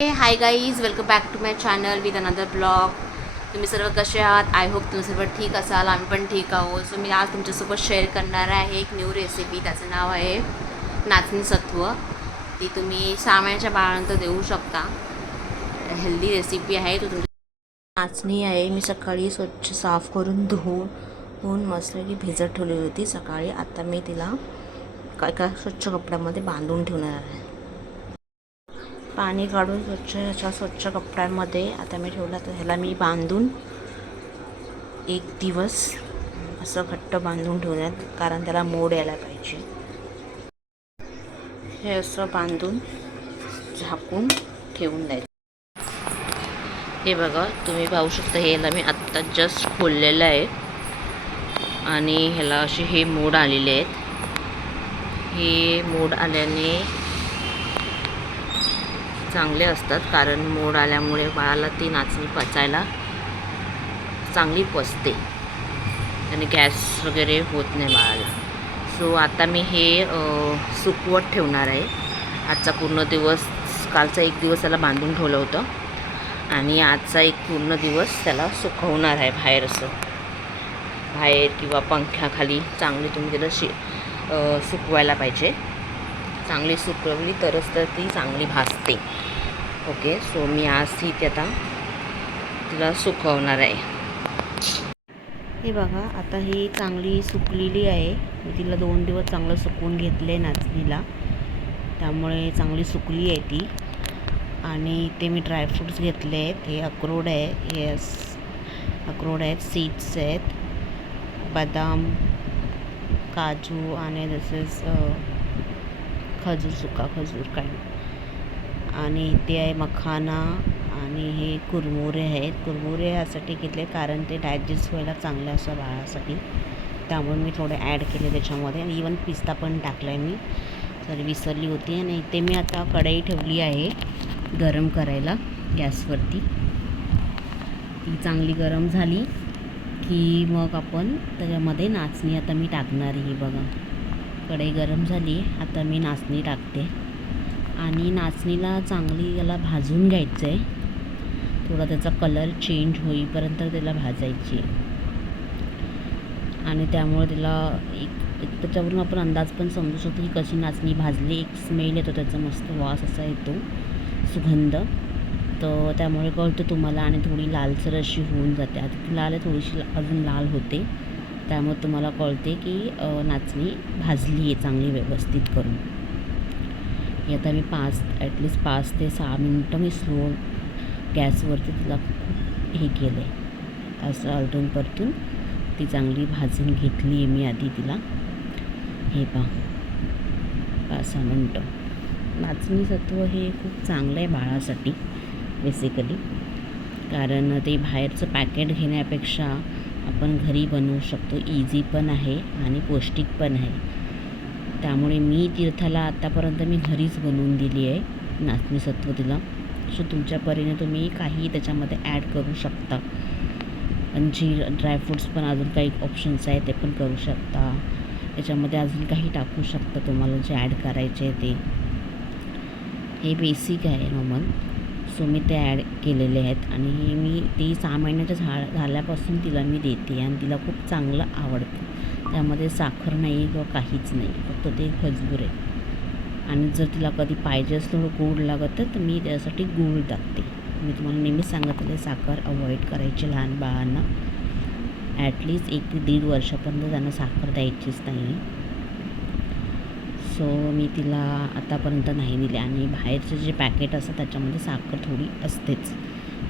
High guys, welcome back to my channel with another blog. तुम्ही सर्व कसे आहात? आय होप तुम्ही सर्व ठीक असाल. आम्ही पण ठीक आहोत. सो मी आज तुमच्यासोबत शेअर करणार आहे एक न्यू रेसिपी. त्याचं नाव आहे नाचणी सत्व. ती तुम्ही 6 महिन्याच्या बाळानंतर देऊ शकता. हेल्दी रेसिपी आहे. तो तुमची नाचणी आहे. मी सकाळी स्वच्छ साफ करून धुवून मस्तपैकी भिजत ठेवली होती सकाळी. आता मी तिला एका स्वच्छ कपड्यामध्ये बांधून ठेवणार आहे. पाणी काढून स्वच्छ कपड्यांमध्ये आता मी ठेवला. तर ह्याला मी बांधून 1 दिवस असं घट्ट बांधून ठेवण्यात, कारण त्याला मोड यायला पाहिजे. हे असं बांधून झाकून ठेवून द्यायचं. हे बघा, तुम्ही पाहू शकता. ह्याला मी आत्ता जस्ट खोललेलं आहे आणि ह्याला असे हे मोड आलेले आहेत. हे मोड आल्याने चांगले असतात, कारण मोड आल्यामुळे बाळाला ती नाचणी पचायला चांगली पचते आणि गॅस वगैरे होत नाही बाळाला. सो आता मी हे सुकवत ठेवणार आहे. आजचा पूर्ण दिवस, कालचा 1 दिवस त्याला बांधून ठेवलं होतं आणि आजचा एक पूर्ण दिवस त्याला सुकवणार आहे बाहेर. असं बाहेर किंवा पंख्याखाली चांगली तुम्ही त्याला सुकवायला पाहिजे. चांगली सुकवली तरच तर ती चांगली भाजते. ओके, सो मी आज आता तिला सुकवणार आहे. हे बघा, आता ही चांगली सुकलेली आहे. मी तिला 2 दिवस चांगलं सुकवून घेतले नाचणीला, त्यामुळे चांगली सुकली आहे ती. आणि ते मी ड्रायफ्रूट्स घेतले आहेत. हे अक्रोड आहे, अक्रोड आहेत, सीड्स आहेत, बदाम, काजू आणि दिस खजूर, सुका खजूर काय, आणि ते आहे मखाना. आणि हे कुरमुरे आहेत. कुरमुरे यासाठी घेतले कारण ते डायजेस्ट व्हायला चांगलं असं बाळासाठी, त्यामुळे मी थोडे ॲड केले त्याच्यामध्ये. आणि इवन पिस्ता पण टाकला आहे मी, तर विसरली होती. आणि इथे मी आता कढई ठेवली आहे गरम करायला गॅसवरती. ती चांगली गरम झाली की मग आपण त्याच्यामध्ये नाचणी आता मी टाकणार आहे. बघा, कढई गरम झाली. आता मी नाचणी टाकते आणि नाचणीला चांगली याला भाजून घ्यायचं आहे. थोडा त्याचा कलर चेंज होईपर्यंत त्याला भाजायची आहे. आणि त्यामुळे त्याला एक त्याच्यावरून आपण अंदाज पण समजू शकतो की कशी नाचणी भाजली. एक स्मेल येतो त्याचा, मस्त वास असा येतो, सुगंध. तर त्यामुळे कळतं तुम्हाला. आणि थोडी लालसर अशी होऊन जाते. आता ती लाल आहे, थोडीशी अजून लाल होते, त्यामुळे तुम्हाला कळते की नाचणी भाजली आहे चांगली व्यवस्थित करून. हे आता मी ॲटलिस्ट 5 ते 6 मिनटं मी स्लो गॅसवरती तिला हे केलं आहे. असं आलटून परतून ती चांगली भाजून घेतली आहे मी आधी तिला. हे 5-6 मिनटं. नाचणी सत्व हे खूप चांगलं आहे बाळासाठी बेसिकली, कारण ते बाहेरचं पॅकेट घेण्यापेक्षा आपण घरी बनवू शकतो. इझी पण आहे आणि पौष्टिक पण आहे. त्यामुळे मी तीर्थाला आत्तापर्यंत मी घरीच बनवून दिली आहे नाचणी सत्व तिला. सो तुमच्या परीने तुम्ही काही त्याच्यामध्ये ॲड करू शकता. आणि ड्रायफ्रूट्स पण अजून काही ऑप्शन्स आहेत, ते पण करू शकता. त्याच्यामध्ये अजून काही टाकू शकता तुम्हाला जे ॲड करायचे आहे ते. हे बेसिक आहे नॉर्मल. सो मी ते ॲड केलेले आहेत. आणि मी ते 6 महिन्याच्या झाल्यापासून तिला मी देते आणि तिला खूप चांगलं आवडतं. त्यामध्ये साखर नाही किंवा काहीच नाही, फक्त ते खजूर आहे. आणि जर तिला कधी पाहिजे असलं गोड लागत तर मी त्यासाठी गूळ टाकते. मी तुम्हाला नेहमीच सांगितलेलं साखर अवॉइड करायची लहान बाळांना. ॲटलिस्ट 1 ते 1.5 वर्षापर्यंत त्यांना साखर द्यायचीच नाही. सो मी तिला आतापर्यंत नाही दिले. आणि बाहेरचे जे पॅकेट असतं त्याच्यामध्ये साखर थोडी असतेच.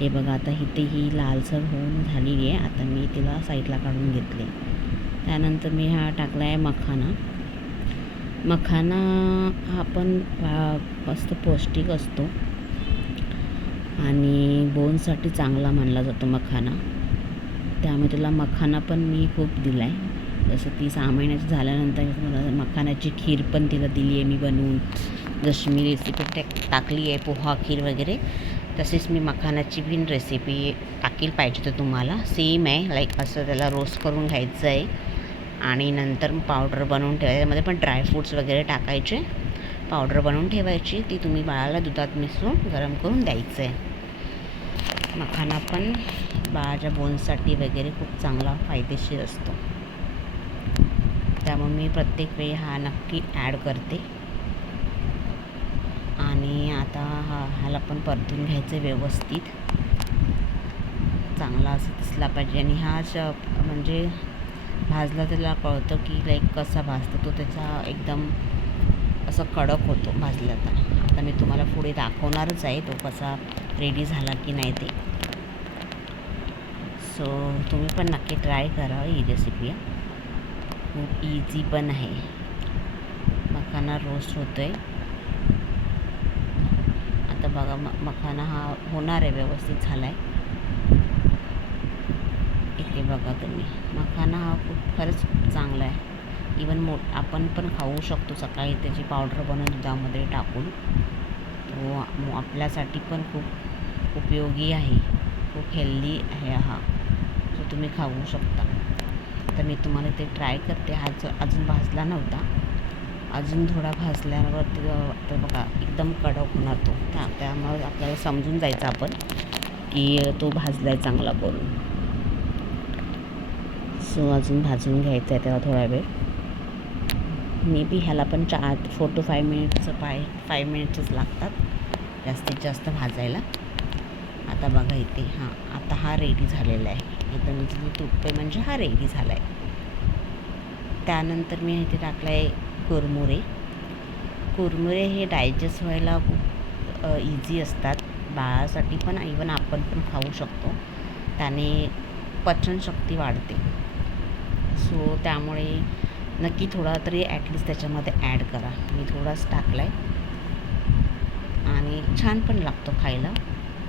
हे बघा, आता इथे ही लालसर होऊन झालेली आहे. आता मी तिला साईडला काढून घेतले. त्यानंतर मी हा टाकला आहे मखाना. मखाना हा पण मस्त पौष्टिक असतो आणि बोनसाठी चांगला मानला जातो मखाना. त्यामुळे तिला मखाना पण मी खूप दिला आहे. जसं ती 6 महिन्याची झाल्यानंतर मला मखानाची खीर पण तिला दिली आहे मी बनवून. जशी मी रेसिपी टाकली आहे पोहा खीर वगैरे, तसेच मी मखानाची पण रेसिपी टाकील पाहिजे तर तुम्हाला. सेम आहे, लाईक असं त्याला रोस्ट करून घ्यायचं आहे आणि नंतर पावडर बनवून ठेवायचं. त्यामध्ये पण ड्रायफ्रूट्स वगैरे टाकायचे पावडर बनवून ठेवायची, ती तुम्ही बाळाला दुधात मिसळून गरम करून द्यायचं आहे. मखाना पण बाळाच्या बोन्ससाठी वगैरे खूप चांगला फायदेशीर असतो, त्यामुळे मी प्रत्येक वेळी हा नक्की ॲड करते. आणि आता ह्याला पण परतून घ्यायचं व्यवस्थित, चांगला असं दिसला पाहिजे. आणि हा म्हणजे भाजला त्याला कळतं की लाईक कसा भाजतो तो, त्याचा एकदम असं कडक होतो भाजला तर. आता मी तुम्हाला पुढे दाखवणारच आहे तो कसा रेडी झाला की नाही ते. सो तुम्ही पण नक्की ट्राय करा ही रेसिपी, खूप इझी पण आहे. मखाना रोस्ट होतो आहे आता बघा. मखाना हा होणार आहे, व्यवस्थित झाला आहे. इथे बघा तुम्ही, मखाना हा खरंच खूप चांगला आहे. इवन आपण पण खाऊ शकतो सकाळी त्याची पावडर बनवून दुधामध्ये टाकून. तो आपल्यासाठी पण खूप उपयोगी आहे, खूप हेल्दी आहे हा, जो तुम्ही खाऊ शकता. तर मी तुम्हाला ते ट्राय करते. हा अजून भाजला नव्हता, अजून थोडा भाजल्यावरती तर बघा एकदम कडक होणार तो. त्यामुळे आपल्याला समजून जायचं आपण की तो भाजला आहे चांगला करून. सो अजून भाजून घ्यायचं आहे त्याला थोडा वेळ. मे बी ह्याला पण 4 to 5 मिनिट्स 5 मिनिट्सच लागतात जास्तीत जास्त भाजायला. आता बघा इथे आता हा रेडी झालेला आहे. एकदम इझिली तुटतोय म्हणजे हा रेडी झाला आहे. त्यानंतर मी इथे टाकला आहे कुरमुरे. कुरमुरे हे डायजेस्ट व्हायला खूप इझी असतात बाळासाठी पण, इवन आपण पण खाऊ शकतो. त्याने पचनशक्ती वाढते. सो त्यामुळे नक्की थोडा तरी ॲटलिस्ट त्याच्यामध्ये ॲड करा. मी थोडाच टाकला आहे आणि छान पण लागतो खायला.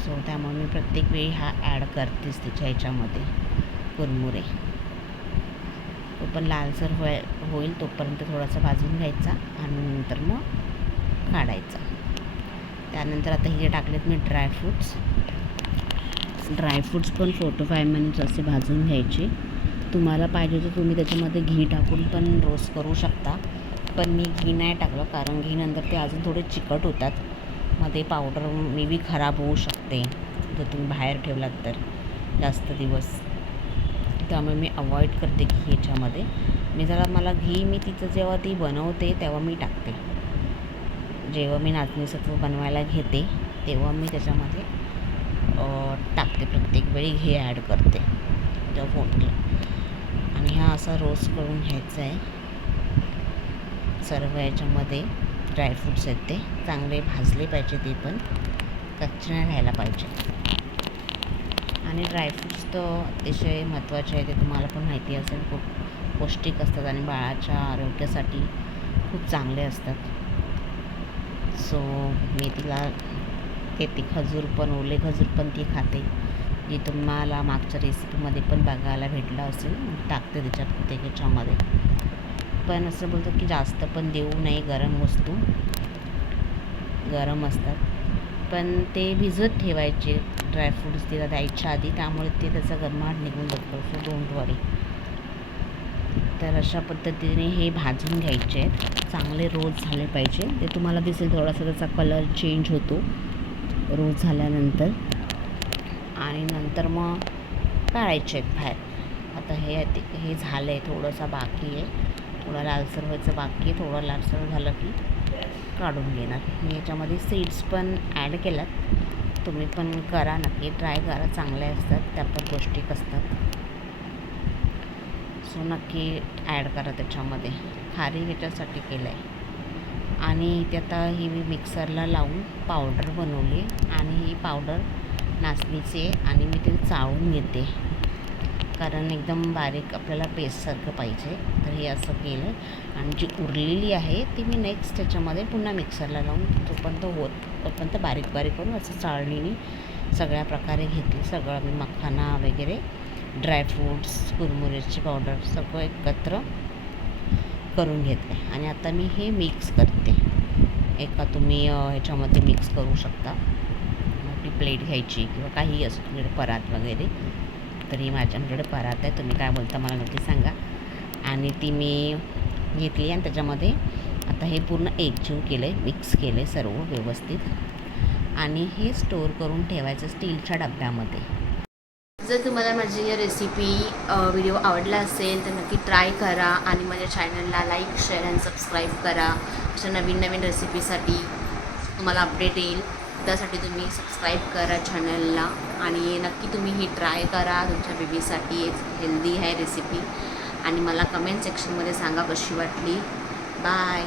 सो त्यामुळे मी प्रत्येक वेळी हा ॲड करतेच त्याच्या ह्याच्यामध्ये कुरमुरे. तो पण लालसर होईल तोपर्यंत थोडासा भाजून घ्यायचा आणि नंतर मग काढायचा. त्यानंतर आता हे टाकलेत मी ड्रायफ्रूट्स पण 4 to 5 मिनिट्स असे भाजून घ्यायचे. तुम्हाला पाहिजे तर तुम्ही त्याच्यामध्ये घी टाकून पण रोस्ट करू शकता, पण मी घी नाही टाकलं कारण घी नंतर ते अजून थोडे चिकट होतात. मध्ये पावडर मे बी खराब होऊ शकते जर तुम्ही बाहेर ठेवलात तर जास्त दिवस. त्यामुळे मी अवॉइड करते घी ह्याच्यामध्ये. मला घी मी तिचं जेव्हा ती बनवते तेव्हा मी टाकते. जेव्हा मी नाचणी सत्व बनवायला घेते तेव्हा मी त्याच्यामध्ये टाकते, प्रत्येक वेळी घी ॲड करते जेव्हा फोडणी. आणि हा असा रोस्ट करून घ्यायचा आहे सर्व. याच्यामध्ये ड्रायफ्रूट्स आहेत ते चांगले भाजले पाहिजे, ते पण कच्चे नाही राहायला पाहिजे. आणि ड्रायफ्रूट्स तर अतिशय महत्त्वाचे आहे, ते तुम्हाला पण माहिती असेल. खूप पौष्टिक असतात आणि बाळाच्या आरोग्यासाठी खूप चांगले असतात. सो मी तिला घेते खजूर पण, ओले खजूर पण ती खाते, जे तुम्हाला मागच्या रेसिपीमध्ये पण बघायला भेटलं असेल. टाकते त्याच्या प्रत्येक ह्याच्यामध्ये. पण असं बोलतात की जास्त पण देऊ नये, गरम वस्तू गरम असतात, पण ते भिजत ठेवायचे ड्रायफ्रूट्स तिला द्यायच्या आधी, त्यामुळे ते त्याचा गरमाट निघून जातो. सो डोंट वरी. तर अशा पद्धतीने हे भाजून घ्यायचे आहेत, चांगले रोस्ट झाले पाहिजे. ते तुम्हाला दिसेल थोडासा त्याचा कलर चेंज होतो रोस्ट झाल्यानंतर. आणि नंतर मग काढायचे आहेत बाहेर. आता हे झालं आहे, थोडंसं बाकी आहे, थोडं लालसर व्हायचं बाकी आहे. थोडं लालसर झालं की काढून घेणार. मी याच्यामध्ये सीड्स पण ॲड केल्यात, तुम्ही पण करा, नक्की ट्राय करा, चांगले असतात, त्या पण पौष्टिक असतात. सो नक्की ॲड करा त्याच्यामध्ये. खारी ह्याच्यासाठी केलं आहे. आणि इथे आता ही मी मिक्सरला लावून पावडर बनवली आणि ही पावडर नाचणीची आहे आणि मी ते चाळून घेते कारण एकदम बारीक आपल्याला पेस्टसारखं पाहिजे. तर हे असं केलं आणि जी उरलेली आहे ती मी नेक्स्ट त्याच्यामध्ये पुन्हा मिक्सरला लावून तोपर्यंत बारीक करून असं चाळणीने सगळ्या प्रकारे घेतली. सगळं मी मखाना वगैरे, ड्रायफ्रूट्स, कुरमुऱ्याची पावडर सगळं एकत्र करून घेतले. आणि आता मी हे मिक्स करते. तुम्ही ह्याच्यामध्ये मिक्स करू शकता. मोठी प्लेट घ्यायची किंवा काही असं तुमच्याकडे परात वगैरे. तरी माझ्याकडे परात आहे, तुम्ही काय बोलता मला नक्की सांगा. आणि ती मी घेतली आणि त्याच्यामध्ये आता हे पूर्ण एकजीव केलं आहे, मिक्स केलं आहे सर्व व्यवस्थित आणि हे स्टोअर करून ठेवायचं स्टीलच्या डब्यामध्ये. जर तुम्हाला माझी ही रेसिपी व्हिडिओ आवडला असेल तर नक्की ट्राय करा आणि माझ्या चॅनलला लाईक, शेअर आणि सबस्क्राईब करा. अशा नवीन नवीन रेसिपीसाठी तुम्हाला अपडेट येईल. त्यासाठी तुम्ही सबस्क्राईब करा चॅनलला आणि नक्की तुम्ही ही ट्राय करा तुमच्या बेबीसाठी. हेल्दी आहे रेसिपी आणि मला कमेंट सेक्शनमध्ये सांगा कशी वाटली. बाय.